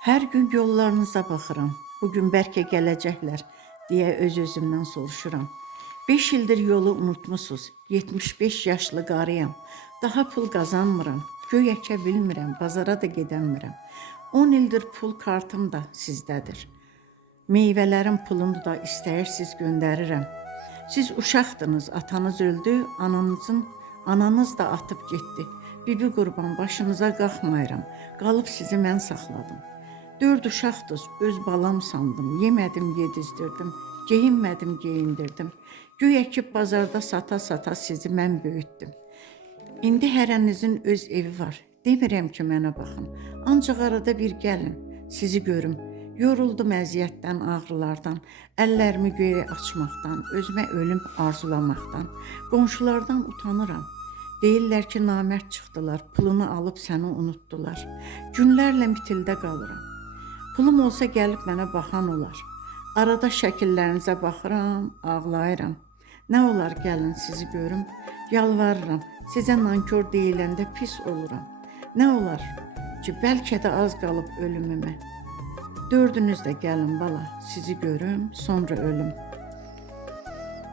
Hər gün yollarınıza baxıram. Bugün bəlkə gələcəklər deyə öz-özümdən soruşuram. 5 ildir yolu unutmusuz. 75 yaşlı qarıyam. Daha pul qazanmıram. Göy əkə bilmirəm, bazara da gedəmirəm. 10 ildir pul kartım da sizdədir. Meyvələrin pulunu da istəyirsiz göndərirəm. Siz uşaqdınız, atanız öldü, ananız da atıb getdi. Bibi qurban başınıza qalxmayıram. Qalıb sizi mən saxladım. 4 uşaqdız, öz balam sandım. Yemədim, yedizdirdim. Geyinmədim, geyindirdim. Göy əkib bazarda sata-sata sizi mən böyütdüm. İndi hərənizin öz evi var. Demirəm ki, mənə baxın. Ancaq arada bir gəlin, sizi görüm. Yoruldum əziyyətdən, ağrılardan, əllərimi göyə açmaqdan, özümə ölüm arzulamaqdan. Qonşulardan utanıram. Deyirlər ki, namərd çıxdılar, pulunu alıb səni unutdular. Günlərlə mitildə qalıram. Pulum olsa gəlib mənə baxan olar. Arada şəkillərinizə baxıram, ağlayıram. Nə olar gəlin sizi görüm, yalvarıram. Sizə nankor deyiləndə pis oluram. Nə olar ki, bəlkə də az qalıb ölümümə. Dördünüz də gəlin bala, sizi görüm, sonra ölüm.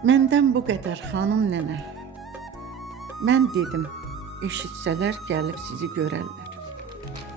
Məndən bu qədər xanım nənə. Mən dedim, eşitsələr gəlib sizi görərlər.